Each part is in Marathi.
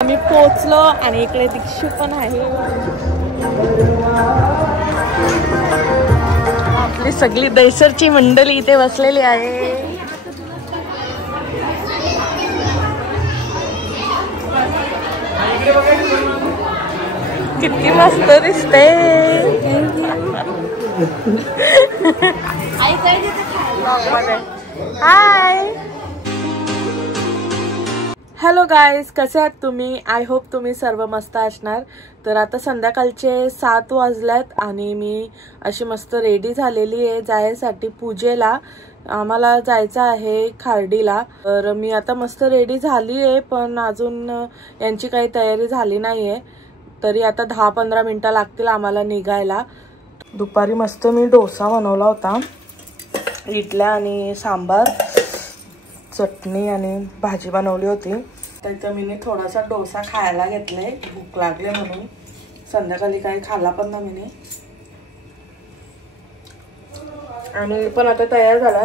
आम्ही पोहोचलो आणि इकडे दीक्षू पण आहे. आपली सगळी दैसरची मंडळी इथे बसलेली आहे. किती मस्त दिसते. हाय, हॅलो गाईज, कसे आहात तुम्ही? आय होप तुम्ही सर्व मस्त असणार. तर आता संध्याकाळचे 7 वाजल्यात आणि मी अशी मस्त रेडी झालेली आहे जायसाठी पूजेला. आम्हाला जायचं आहे खार्डीला. तर मी आता मस्त रेडी झाली आहे, पण अजून यांची काही तयारी झाली नाही आहे. तरी आता 10-15 मिनटं लागतील आम्हाला निघायला. दुपारी मस्त मी डोसा बनवला होता, इडल्या आणि सांबार, चटणी आणि भाजी बनवली होती. तर मी थोडासा डोसा खायला घेतलाय, भूक लागले म्हणून. संध्याकाळी काही खाल्ला पण ना मी. आणि पण आता तयार झाला.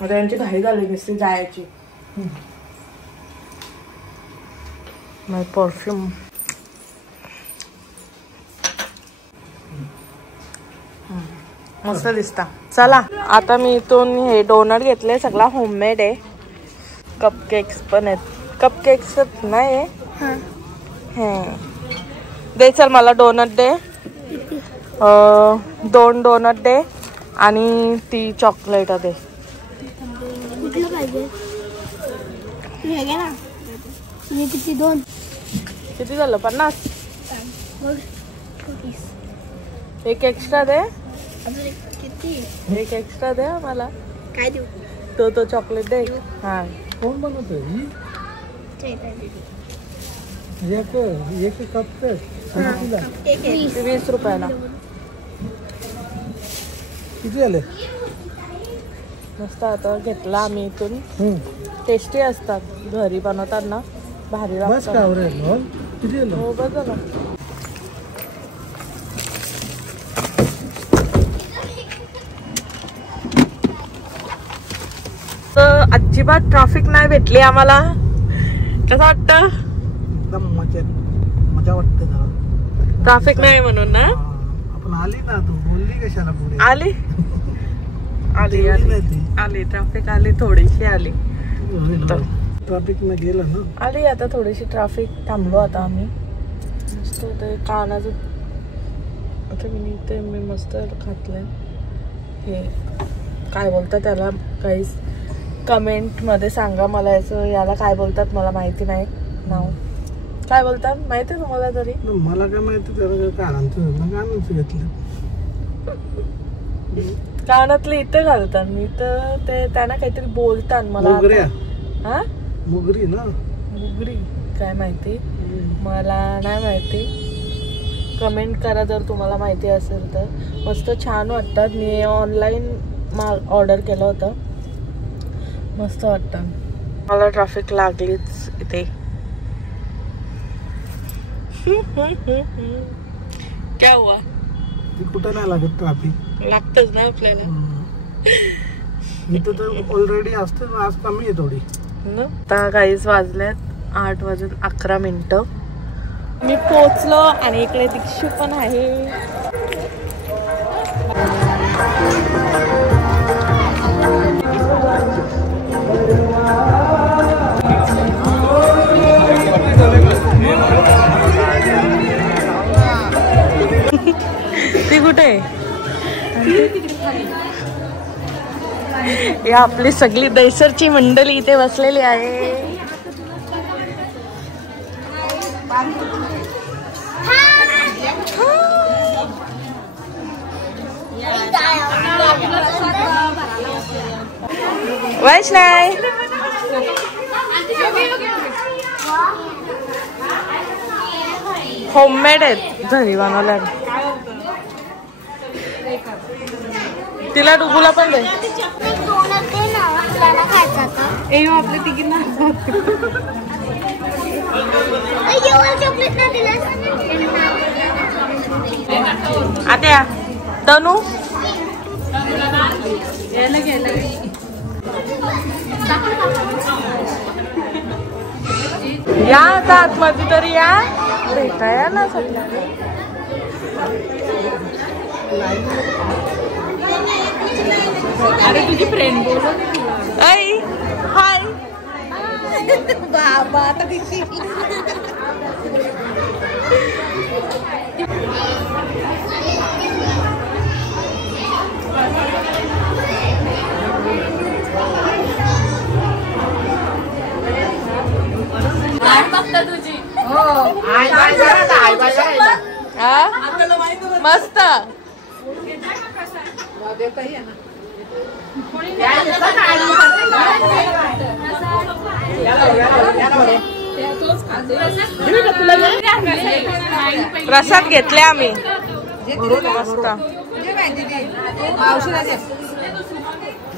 आता यांची घाई झाली नुसती जायची. माय परफ्यूम मस्त दिसता. चला आता मी इथून हे डोनट घेतले, सगळा होममेड आहे. कपकेक्स पण आहेत. कपकेक्स नाही दे. चल मला डोनट दे, 2 डोनट दे आणि ती चॉकलेट दे. किती झालं? 50. एक एक्स्ट्रा दे. एक एक्स्ट्रा दे मला. काय देऊ? तो चॉकलेट दे. हा, कोण बनवतोय? एक कप 20 रुपयाला. किती झाले? मस्त. आता घेतला आम्ही इथून. टेस्टी असतात, घरी बनवताना भारी लागतात. हो बस झालं. अजिबात ट्रॅफिक नाही भेटली आम्हाला. कसं वाटतं? एकदम मजा वाटते. ट्रॅफिक नाही म्हणून ना. आपण आली ना, तू बोलली कशाला पुढे? आली ट्रॅफिक आली, थोडीशी आली. ट्रॅफिक न गेलं ना. आली आता थोडीशी ट्रॅफिक. थांबलो आता आम्ही. मस्त होतं कानाचं. आता मी मस्त घातलंय हे. काय बोलतात त्याला? काही कमेंट मध्ये सांगा मला. याला काय बोलतात मला माहिती नाही. नाव काय बोलतात माहिती आहे तुम्हाला? तरी मला काय माहिती. त्याला कानाचं घेतलं. कानातले इथं घालतात मी तर. ते त्यांना काहीतरी बोलतात मला. हा, मुगरी ना. मुगरी काय माहिती, मला नाही माहिती. कमेंट करा जर तुम्हाला माहिती असेल तर. मस्त छान वाटतात. मी ऑनलाईन ऑर्डर केलं होतं. मस्त वाटतं. मला ट्रॅफिक लागलीच इथे. क्या हुआ? कुठं नाही लागत ट्रॅफिक. लागतच ना आपल्याला. इथं तर ऑलरेडी असते, आज कमी आहे थोडी. आता गाईज वाजल्यात 8:11. मी पोहोचलो आणि इकडे दीक्षू पण आहे. ती कुठे? या आपली सगळी दैसरची मंडळी इथे बसलेली आहे. वैष्णवी होममेड आहेत, घरी बनवल्या. तिला डुबूला पण दे. आपले तिघींना आता तनू या आता आतमध्ये तरी या भेटाया ना सगळ्या. अरे तुझी फ्रेंड बोल. आई हाय बाबा आता तिची बघता तुझी. मस्त. प्रसाद घेतले आम्ही मस्त.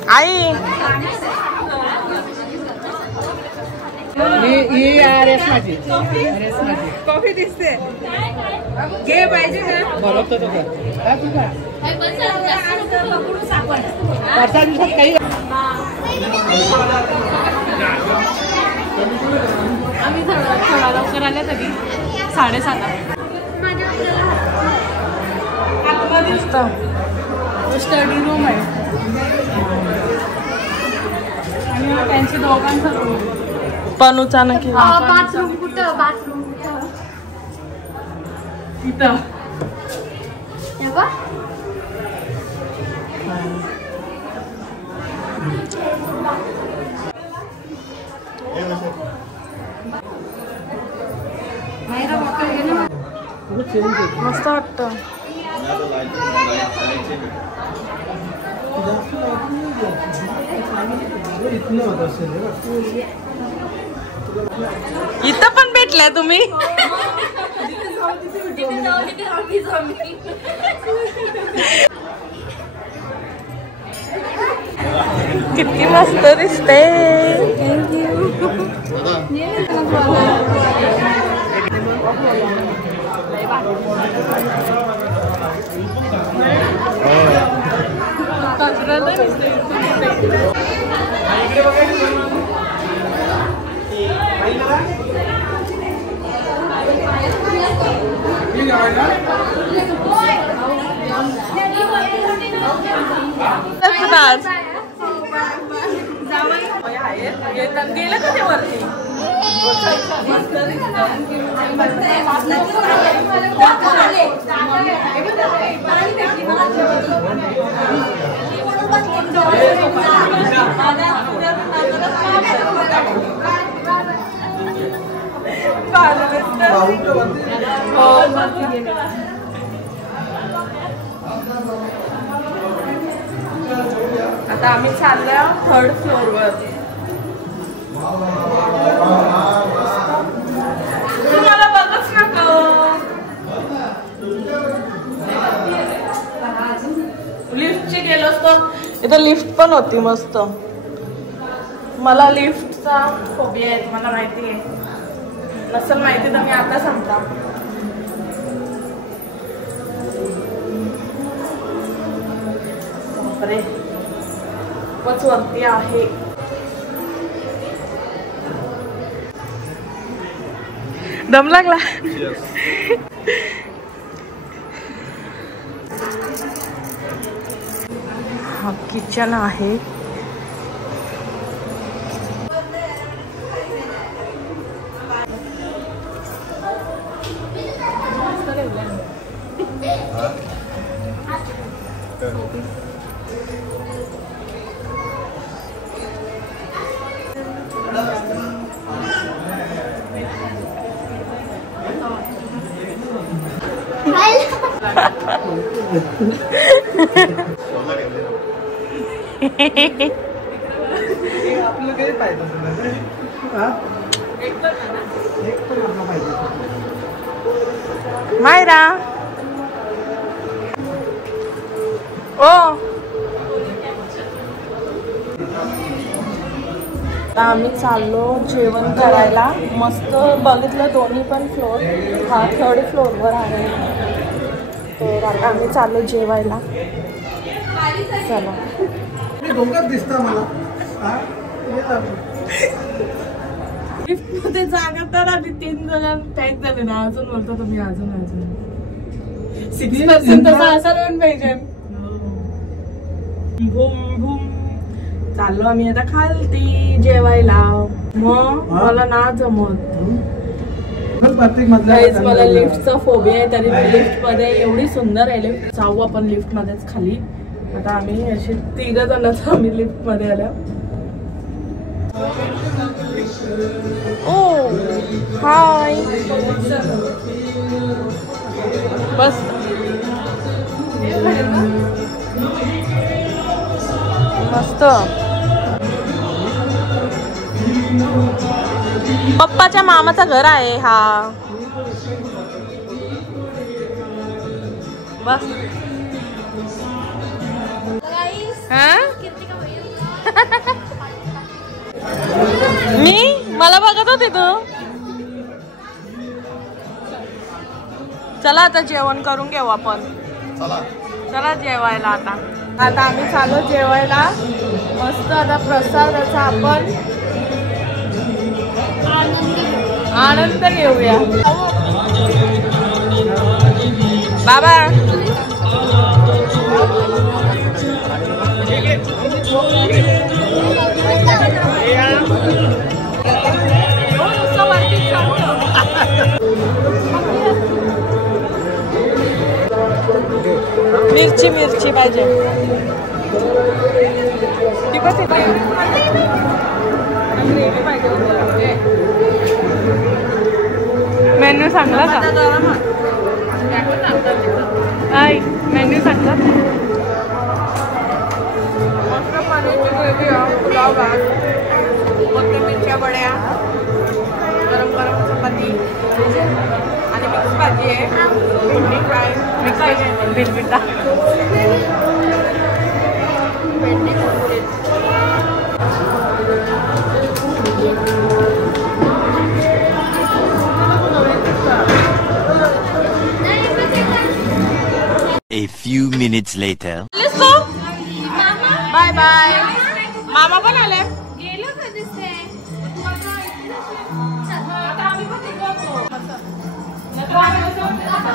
आई कॉफी दिसते घे पाहिजे आम्ही थोडा लवकर आल्या तरी 7:30 स्टडी रूम आहे आणि त्यांची दोघांचा रूम. पनूचा नक्की बाथरूम कुठं? बाथरूम कुठं? इथं तेव्हा मस्त वाटतं. इथं पण भेटलाय तुम्ही. किती मस्त दिसते. गेलं का ते वरती. आता आम्ही चाललो 3rd फ्लोअरवर. तुम्हाला बघच नको. लिफ्टची गेलो असतो. इथं लिफ्ट पण होती मस्त. मला लिफ्टचा फोबिया आहे मला माहिती आहे. नसेल माहिती तर मी आता सांगता. बापरे खूपच वरती आहे. दम लागला. हा किचन आहे. आपलं काही पाहिजे मायरा ओ. आम्ही चाललो जेवण करायला. मस्त बघितलं दोन्ही पण फ्लोअर. हा 3rd फ्लोअरवर आहे. तर आता आम्ही चाललो जेवायला. चला. डोंगर दिसतं मला. लिफ्ट मध्ये जागा तर आधी 3 जण पॅक झाले ना, अजून बोलतो तुम्ही अजून 6% तसा असायला पण पाहिजे. भूम भूम चाललो आम्ही आता खालती जेवायला. मग मला ना जमत मला लिफ्टचा फोबिया आहे, तरी लिफ्ट मध्ये एवढी सुंदर आहे लिफ्ट. जाऊ आपण लिफ्ट मध्येच खाली. आता आम्ही असे 3 जणच आम्ही लिफ्ट मध्ये आलो. ओ हाय बस मस्त. पप्पाच्या मामाचं घर आहे हा. बस मला बघत होते तू. चला आता जेवण करून घेऊ आपण. चला जेवायला आता. आता आम्ही चालू जेवायला. मस्त आता प्रसादाचा आपण आनंद घेऊया. बाबा मिरची मिरची पाहिजे. मेन्यू सांगला का? आई मेन्यू सांगला. मस्त पनीरची ग्रेव्ही, पुलाव भात, कोथिंबीरच्या वड्या, गरम गरम चपाती आणि मिक्स भाजी आहे. भेंडी फ्राय मिक्स आहे. भेंडीटा भेंडी कुरकुरीत. A few minutes later. Bye bye. मामा पण आले.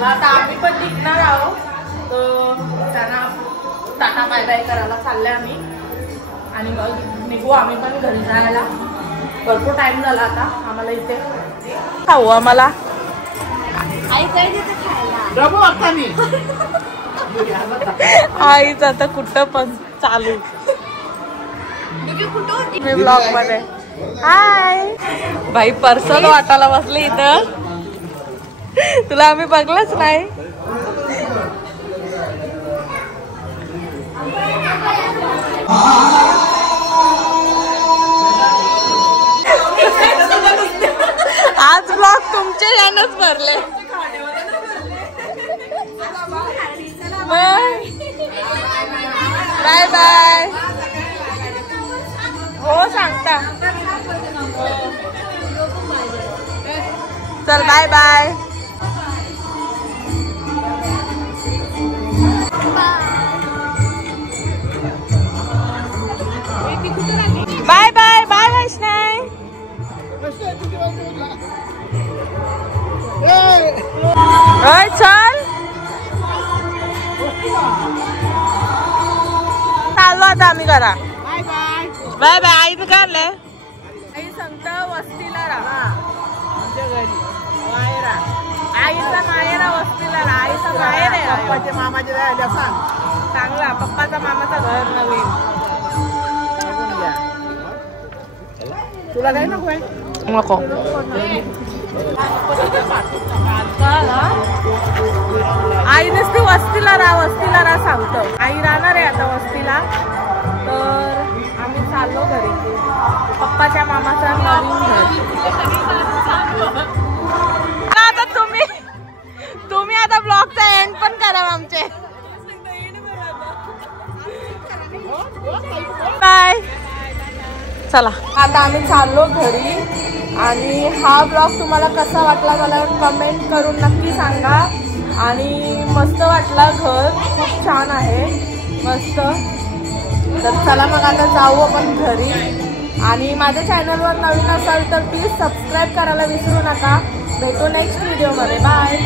आता आम्ही पण निघणार आहोत. तर त्यांना टाटा बाय बाय करायला चालले आम्ही. आणि मग निघू आम्ही पण घरी जायला. भरपूर टाइम झाला आता आम्हाला इथे. खाऊ आम्हाला आईच आता कुठं पण चालू. मी ब्लॉग मध्ये. हाय बाई, पर्सल वाटायला बसले इथं. तुला आम्ही बघलंच नाही. आज ब्लॉग तुमचे यानच भरले. Bye bye. हो सांगता. चल bye bye. Bye bye bye Vaishnav. चल चाललो आता आम्ही घरा. Bye bye. आईने काढले. आई सांगता वस्तीला राहा. आमच्या घरी मायरा. आईचा मायरा वस्तीला राहा. आईचा माहेर आहे. पप्पाचे मामाचे राहायला सांग. चांगला पप्पाचा मामाचा घर नवीन. तुला काय नको आहे? नको. आई नुसती वस्तीला राहा सांगतो. आई राहणार आहे आता वस्तीला. तर आम्ही चाललो घरी. पप्पाच्या मामाचा नवीन घर. आता तुम्ही आता ब्लॉगचा एंड पण करा आमचे. बाय. चला आता आम्ही चाललो घरी. आणि हा ब्लॉग तुम्हाला कसा वाटला मला कमेंट करून नक्की सांगा. आणि मस्त वाटला. घर खूप छान आहे मस्त. तर चला मग आता जाऊ आपण घरी. आणि माझ्या चॅनलवर नवीन असाल तर प्लीज सबस्क्राईब करायला विसरू नका. भेटू नेक्स्ट व्हिडिओमध्ये. बाय.